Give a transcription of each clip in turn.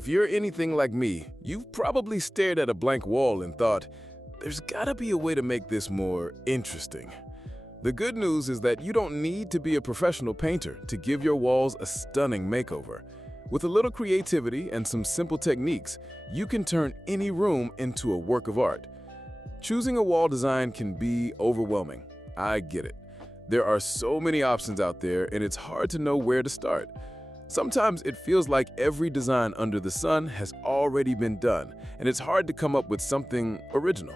If you're anything like me, you've probably stared at a blank wall and thought, there's gotta be a way to make this more interesting. The good news is that you don't need to be a professional painter to give your walls a stunning makeover. With a little creativity and some simple techniques, you can turn any room into a work of art. Choosing a wall design can be overwhelming. I get it. There are so many options out there and it's hard to know where to start. Sometimes it feels like every design under the sun has already been done, and it's hard to come up with something original.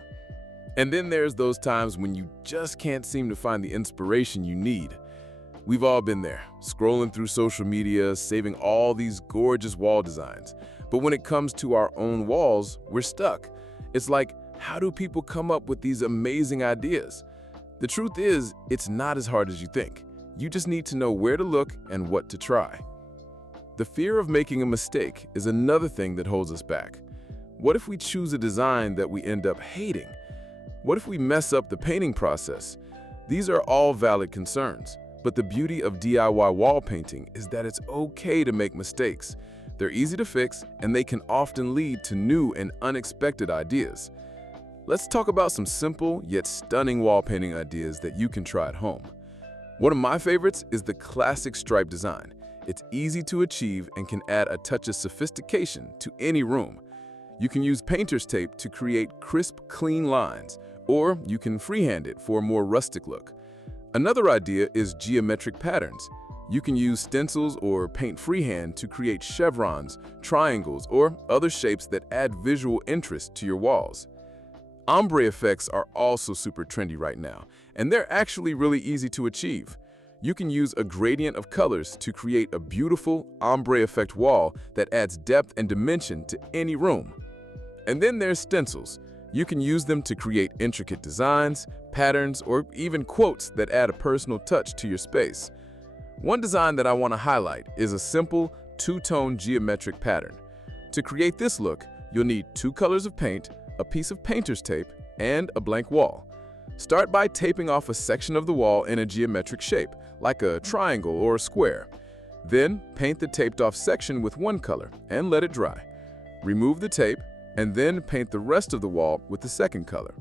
And then there's those times when you just can't seem to find the inspiration you need. We've all been there, scrolling through social media, saving all these gorgeous wall designs. But when it comes to our own walls, we're stuck. It's like, how do people come up with these amazing ideas? The truth is, it's not as hard as you think. You just need to know where to look and what to try. The fear of making a mistake is another thing that holds us back. What if we choose a design that we end up hating? What if we mess up the painting process? These are all valid concerns, but the beauty of DIY wall painting is that it's okay to make mistakes. They're easy to fix, and they can often lead to new and unexpected ideas. Let's talk about some simple yet stunning wall painting ideas that you can try at home. One of my favorites is the classic stripe design. It's easy to achieve and can add a touch of sophistication to any room. You can use painter's tape to create crisp, clean lines, or you can freehand it for a more rustic look. Another idea is geometric patterns. You can use stencils or paint freehand to create chevrons, triangles, or other shapes that add visual interest to your walls. Ombre effects are also super trendy right now, and they're actually really easy to achieve. You can use a gradient of colors to create a beautiful ombre effect wall that adds depth and dimension to any room. And then there's stencils. You can use them to create intricate designs, patterns, or even quotes that add a personal touch to your space. One design that I want to highlight is a simple two-tone geometric pattern. To create this look, you'll need 2 colors of paint, a piece of painter's tape, and a blank wall. Start by taping off a section of the wall in a geometric shape, like a triangle or a square. Then, paint the taped-off section with one color and let it dry. Remove the tape, and then paint the rest of the wall with the second color.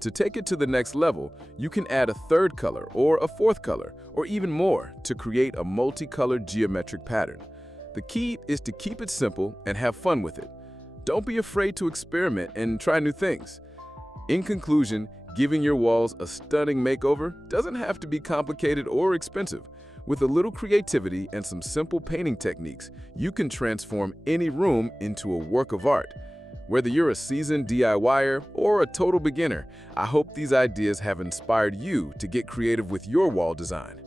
To take it to the next level, you can add a third color or a fourth color, or even more, to create a multicolored geometric pattern. The key is to keep it simple and have fun with it. Don't be afraid to experiment and try new things. In conclusion, giving your walls a stunning makeover doesn't have to be complicated or expensive. With a little creativity and some simple painting techniques, you can transform any room into a work of art. Whether you're a seasoned DIYer or a total beginner, I hope these ideas have inspired you to get creative with your wall design.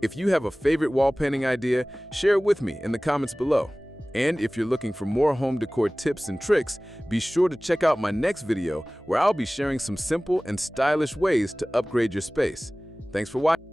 If you have a favorite wall painting idea, share it with me in the comments below. And if you're looking for more home decor tips and tricks, be sure to check out my next video where I'll be sharing some simple and stylish ways to upgrade your space. Thanks for watching.